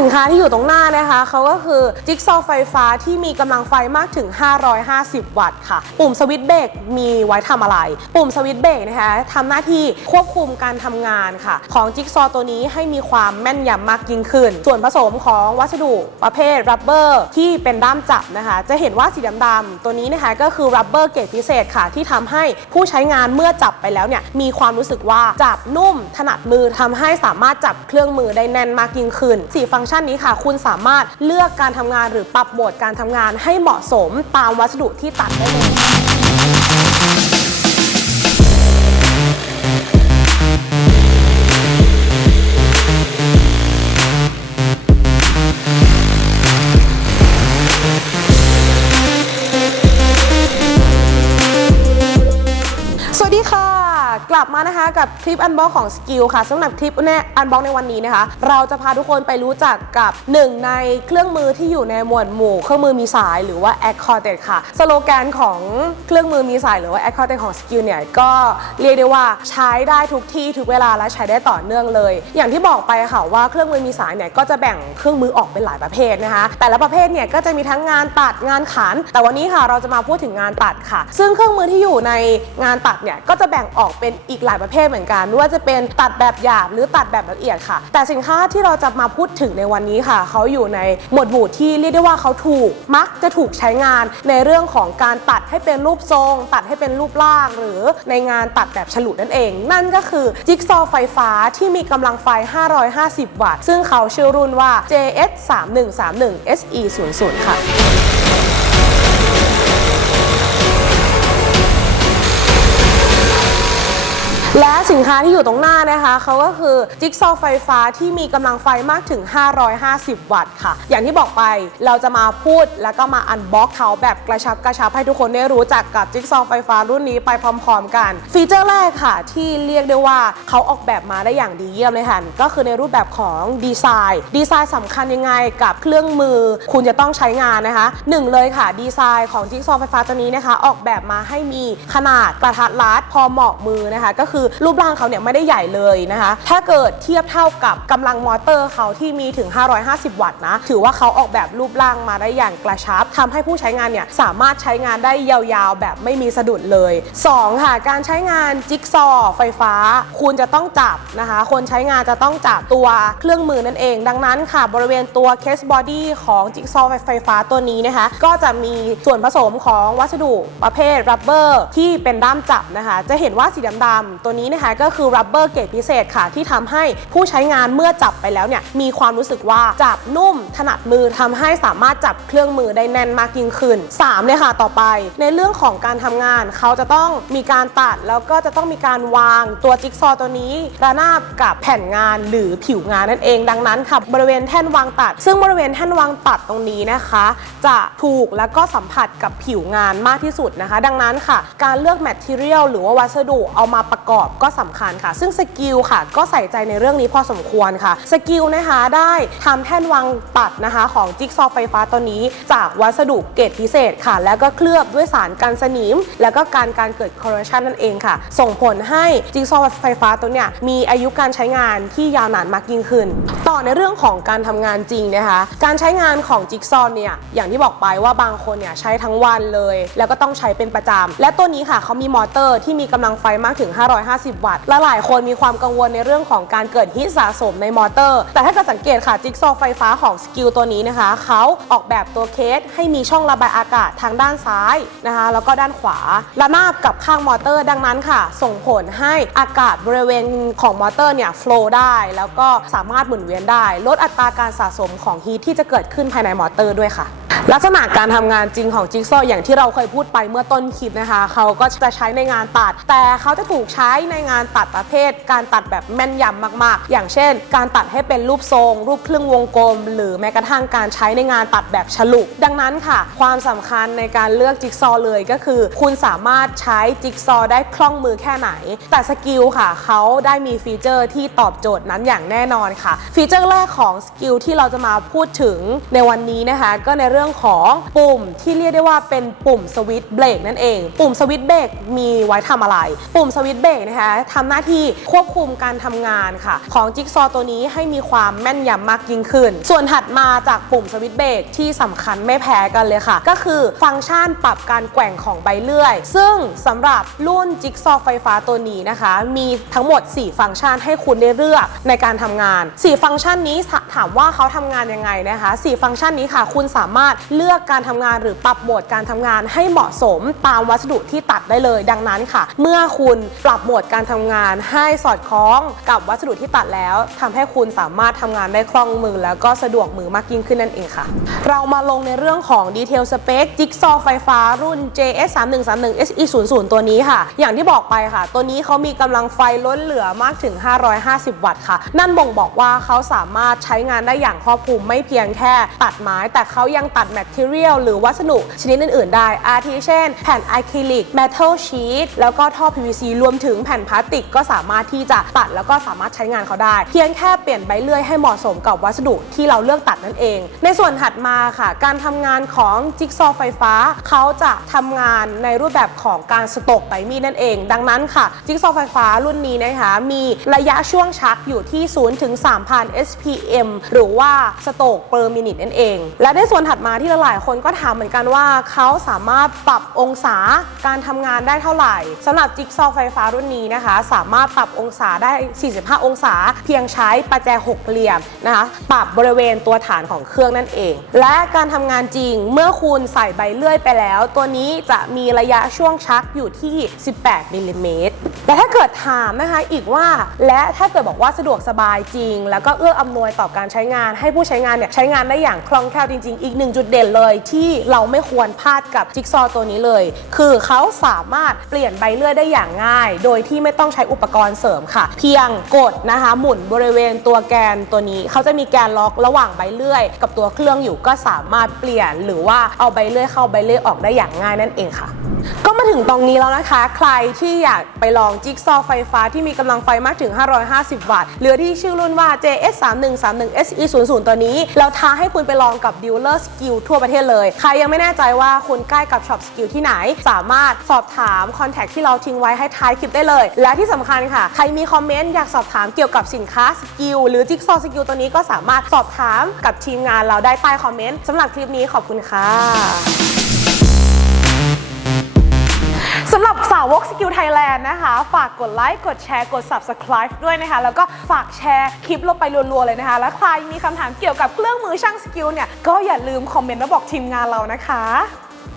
สินค้าที่อยู่ตรงหน้านะคะเขาก็คือจิ๊กซอไฟฟ้าที่มีกำลังไฟมากถึง 550 วัตต์ค่ะ ปุ่มสวิตช์เบรกมีไว้ทำอะไร ปุ่มสวิตช์เบรกนะคะทำหน้าที่ควบคุมการทำงานค่ะ ของจิ๊กซอตัวนี้ให้มีความแม่นยำมากยิ่งขึ้น ส่วนผสมของวัสดุประเภทรับเบอร์ที่เป็นด้ามจับนะคะ จะเห็นว่าสีดำๆตัวนี้นะคะก็คือรับเบอร์เกรดพิเศษค่ะ ที่ทำให้ผู้ใช้งานเมื่อจับไปแล้วเนี่ยมีความรู้สึกว่าจับนุ่มถนัดมือทำให้สามารถจับเครื่องมือได้แน่นมากยิ่งขึ้นสี่ฟังก์ชันนี้ค่ะ คุณสามารถเลือกการทำงานหรือปรับโหมดการทำงานให้เหมาะสมตามวัสดุที่ตัดได้เลย นะคะกับคลิปอันบ็อกของสกิลค่ะสำหรับคลิปแน่อันบ็อกในวันนี้นะคะ เราจะพาทุกคนไปรู้จักกับหนึ่งในเครื่องมือที่อยู่ในหมวดหมู่ เครื่องมือมีสายหรือว่า a c c o r d e d ค่ะ สโลแกนของเครื่องมือมีสายหรือว่า a c c o r d e d ของสกิลเนี่ยก็เรียกได้ว่าใช้ได้ทุกที่ทุกเวลาและใช้ได้ต่อเนื่องเลย อย่างที่บอกไปค่ะว่าเครื่องมือมีสายเนี่ยก็จะแบ่งเครื่องมือออกเป็นหลายประเภทนะคะ แต่ละประเภทเนี่ยก็จะมีทั้งงานตัดงานขัน แต่วันนี้ค่ะเราจะมาพูดถึงงานตัดค่ะ ซึ่งเครื่องมือที่อยู่ในงานตัดเนี่ยก็จะแบ่งออกเป็นอีกหลายประเภทเหมือนกันไม่ว่าจะเป็นตัดแบบหยาบหรือตัดแบบละเอียดค่ะ แต่สินค้าที่เราจะมาพูดถึงในวันนี้ค่ะ เขาอยู่ในหมวดหมู่ที่เรียกได้ว่าเขาถูก มักจะถูกใช้งานในเรื่องของการตัดให้เป็นรูปทรง ตัดให้เป็นรูปร่าง หรือในงานตัดแบบฉลุนั่นเอง นั่นก็คือจิ๊กซอไฟฟ้าที่มีกำลังไฟ 550 วัตต์ ซึ่งเขาชื่อรุ่นว่า JS 3131 SE 00 ค่ะ และ สินค้าที่อยู่ตรงหน้านะคะเขาก็คือจิ๊กซอว์ไฟฟ้าที่มีกำลังไฟมากถึง 550 วัตต์ค่ะ อย่างที่บอกไปเราจะมาพูดแล้วก็มาอันบ็อกเขาแบบกระชับกระชับให้ทุกคนได้รู้จักกับจิ๊กซอว์ไฟฟ้ารุ่นนี้ไปพร้อมๆกัน ฟีเจอร์แรกค่ะ ที่เรียกได้ว่าเขาออกแบบมาได้อย่างดีเยี่ยมเลยค่ะก็คือในรูปแบบของดีไซน์ ดีไซน์สำคัญยังไงกับเครื่องมือ คุณจะต้องใช้งานนะคะหนึ่งเลยค่ะ ดีไซน์ของจิ๊กซอว์ไฟฟ้าตัวนี้นะคะ ออกแบบมาให้มีขนาดกระทัดรัดพอเหมาะมือนะคะ ก็คือรูปร่างเขาเนี่ยไม่ได้ใหญ่เลยนะคะ ถ้าเกิดเทียบเท่ากับกำลังมอเตอร์เขาที่มีถึง 550 วัตต์นะ ถือว่าเขาออกแบบรูปร่างมาได้อย่างกระชับทำให้ผู้ใช้งานเนี่ยสามารถใช้งานได้ยาวๆ แบบไม่มีสะดุดเลย 2 ค่ะ การใช้งานจิ๊กซอว์ไฟฟ้า คุณจะต้องจับนะคะ คนใช้งานจะต้องจับตัวเครื่องมือนั่นเอง ดังนั้นค่ะ บริเวณตัวเคสบอดี้ของจิ๊กซอว์ไฟฟ้าตัวนี้นะคะ ก็จะมีส่วนผสมของวัสดุประเภทรับเบอร์ที่เป็นด้ามจับนะคะ จะเห็นว่าสีดำๆตัวนี้นะคะก็คือรับเบอร์เกรดพิเศษค่ะ ที่ทำให้ผู้ใช้งานเมื่อจับไปแล้วเนี่ยมีความรู้สึกว่าจับนุ่มถนัดมือทำให้สามารถจับเครื่องมือได้แน่นมากยิ่งขึ้น3เลยค่ะต่อไป ในเรื่องของการทำงาน เขาจะต้องมีการตัดแล้วก็จะต้องมีการวางตัวจิ๊กซอว์ตัวนี้ ระนาบกับแผ่นงานหรือผิวงานนั่นเองดังนั้นค่ะบริเวณแท่นวางตัด ซึ่งบริเวณแท่นวางตัดตรงนี้นะคะ จะถูกแล้วก็สัมผัสกับผิวงานมากที่สุดนะคะ ดังนั้นค่ะ การเลือกแมทเทียลหรือว่าวัสดุเอามาประกอบก็สำคัญค่ะ ซึ่งสกิลค่ะ ก็ใส่ใจในเรื่องนี้พอสมควรค่ะ สกิลนะคะได้ทำแท่นวางตัดนะคะ ของจิ๊กซอว์ไฟฟ้าตัวนี้ จากวัสดุเกรดพิเศษค่ะ แล้วก็เคลือบด้วยสารกันสนิม แล้วก็การการเกิดคอร์รัชันนั่นเองค่ะ ส่งผลให้จิ๊กซอว์ไฟฟ้าตัวเนี้ยมีอายุการใช้งานที่ยาวนานมากยิ่งขึ้น ต่อในเรื่องของการทำงานจริงนะคะ การใช้งานของจิ๊กซอว์เนี่ยอย่างที่บอกไปว่าบางคนเนี่ยใช้ทั้งวันเลย แล้วก็ต้องใช้เป็นประจำและตัวนี้ค่ะเขามีมอเตอร์ที่มีกำลังไฟมากถึง 550 วัตต์และหลายคนมีความกังวลในเรื่องของการเกิดฮีทสะสมในมอเตอร์ แต่ถ้าเกิดสังเกตค่ะจิ๊กซอไฟฟ้าของสกิลตัวนี้นะคะเขาออกแบบตัวเคสให้มีช่องระบายอากาศทางด้านซ้ายนะคะ แล้วก็ด้านขวาระนาบกับข้างมอเตอร์ ดังนั้นค่ะ ส่งผลให้อากาศบริเวณของมอเตอร์เนี่ยฟล์ได้ แล้วก็สามารถหมุนเวียนได้ ลดอัตราการสะสมของฮีทที่จะเกิดขึ้นภายในมอเตอร์ด้วยค่ะลักษณะการทำงานจริงของจิ๊กซออย่างที่เราเคยพูดไปเมื่อต้นคลิปนะคะ เขาก็จะใช้ในงานตัด แต่เขาจะถูกใช้ในงานตัดประเภท การตัดแบบแม่นยำมากๆ อย่างเช่น การตัดให้เป็นรูปทรง รูปครึ่งวงกลม หรือแม้กระทั่งการใช้ในงานตัดแบบฉลุ ดังนั้นค่ะ ความสำคัญในการเลือกจิ๊กซอเลยก็คือ คุณสามารถใช้จิ๊กซอได้คล่องมือแค่ไหน แต่สกิลค่ะเขาได้มีฟีเจอร์ที่ตอบโจทย์นั้นอย่างแน่นอนค่ะ ฟีเจอร์แรกของสกิลที่เราจะมาพูดถึงในวันนี้นะคะ ก็ในเรื่องรื่องของปุ่มที่เรียกได้ว่าเป็นปุ่มสวิตช์เบรกนั่นเอง ปุ่มสวิตช์เบรกมีไว้ทำอะไร ปุ่มสวิตช์เบรกนะคะทำหน้าที่ควบคุมการทำงานค่ะ ของจิ๊กซอว์ตัวนี้ให้มีความแม่นยำมากยิ่งขึ้น ส่วนถัดมาจากปุ่มสวิตช์เบรกที่สำคัญไม่แพ้กันเลยค่ะ ก็คือฟังก์ชันปรับการแกว่งของใบเลื่อย ซึ่งสำหรับรุ่นจิ๊กซอว์ไฟฟ้าตัวนี้นะคะ มีทั้งหมด 4 ฟังก์ชันให้คุณได้เลือกในการทำงาน 4 ฟังก์ชันนี้ถถามว่าเขาทำงานยังไงนะคะ 4 ฟังก์ชันนี้ค่ะ คุณสามารถเลือกการทำงานหรือปรับโหมดการทำงานให้เหมาะสมตามวัสดุที่ตัดได้เลย ดังนั้นค่ะ เมื่อคุณปรับโหมดการทำงานให้สอดคล้องกับวัสดุที่ตัดแล้วทำให้คุณสามารถทำงานได้คล่องมือ แล้วก็สะดวกมือมากยิ่งขึ้นนั่นเองค่ะ เรามาลงในเรื่องของดีเทลสเปคจิ๊กซอไฟฟ้ารุ่น JS 3 1 3 1 SE 0 0ตัวนี้ค่ะ อย่างที่บอกไปค่ะ ตัวนี้เขามีกำลังไฟล้นเหลือมากถึง 550 วัตต์ค่ะ นั่นบ่งบอกว่าเขาสามารถใช้งานได้อย่างครอบคลุมไม่เพียงแค่ตัดไม้ แต่เขายังตัดแมทเทอเรียลหรือวัสดุชนิดอื่น ๆ ได้ อาทิเช่น แผ่นอะคริลิกเมทัลชีตแล้วก็ท่อ PVC รวมถึงแผ่นพลาสติกก็สามารถที่จะตัดแล้วก็สามารถใช้งานเขาได้ เพียงแค่เปลี่ยนใบเลื่อยให้เหมาะสมกับวัสดุที่เราเลือกตัดนั่นเอง ในส่วนถัดมาค่ะ การทำงานของจิ๊กซอไฟฟ้า เขาจะทำงานในรูปแบบของการสโตกใบมีดนั่นเอง ดังนั้นค่ะ จิ๊กซอไฟฟ้ารุ่นนี้นะคะมีระยะช่วงชักอยู่ที่ 0 ถึง 3,000 SPM หรือว่าสโตก per minute นั่นเอง และในส่วนถัดมาที่หลายคนก็ถามเหมือนกันว่าเขาสามารถปรับองศาการทำงานได้เท่าไหร่สำหรับจิ๊กซอไฟฟ้ารุ่นนี้นะคะสามารถปรับองศาได้ 45 องศา เพียงใช้ประแจหกเหลี่ยมนะคะปรับบริเวณตัวฐานของเครื่องนั่นเอง และการทำงานจริงเมื่อคุณใส่ใบเลื่อยไปแล้ว ตัวนี้จะมีระยะช่วงชักอยู่ที่ 18มิลลิเมตรแต่ถ้าเกิดถามนะคะอีกว่า และถ้าเกิดบอกว่าสะดวกสบายจริง แล้วก็เอื้ออำนวยต่อการใช้งาน ให้ผู้ใช้งานเนี่ยใช้งานได้อย่างคล่องแคล่วจริง ๆ อีกหนึ่งจุดเด่นเลยที่เราไม่ควรพลาดกับจิ๊กซอว์ตัวนี้เลย คือเขาสามารถเปลี่ยนใบเลื่อยได้อย่างง่าย โดยที่ไม่ต้องใช้อุปกรณ์เสริมค่ะ เพียงกดนะคะ หมุนบริเวณตัวแกนตัวนี้ เขาจะมีแกนล็อกระหว่างใบเลื่อย กับตัวเครื่องอยู่ก็สามารถเปลี่ยน หรือว่าเอาใบเลื่อยเข้าใบเลื่อยออกได้อย่างง่ายนั่นเองค่ะก็มาถึงตรงนี้แล้วนะคะ ใครที่อยากไปลองจิ๊กซอไฟฟ้าที่มีกำลังไฟมากถึง 550 วัตต์ หรือที่ชื่อรุ่นว่า JS 3 1 3 1 SE 0 0ตัวนี้ เราท้าให้คุณไปลองกับดีลเลอร์สกิลทั่วประเทศเลย ใครยังไม่แน่ใจว่าคุณใกล้กับช็อปสกิลที่ไหน สามารถสอบถามคอนแทคที่เราทิ้งไว้ให้ท้ายคลิปได้เลย และที่สำคัญค่ะ ใครมีคอมเมนต์อยากสอบถามเกี่ยวกับสินค้าสกิลหรือจิ๊กซอว์สกิลตัวนี้ก็สามารถสอบถามกับทีมงานเราได้ใต้คอมเมนต์สำหรับคลิปนี้ขอบคุณค่ะสำหรับสาวกสกิลไทยแลนด์นะคะ ฝากกดไลค์กดแชร์กด subscribe ด้วยนะคะ แล้วก็ฝากแชร์คลิปลงไปรัวๆเลยนะคะ และใครมีคำถามเกี่ยวกับเครื่องมือช่างสกิลเนี่ย ก็อย่าลืมคอมเมนต์มาบอกทีมงานเรานะคะ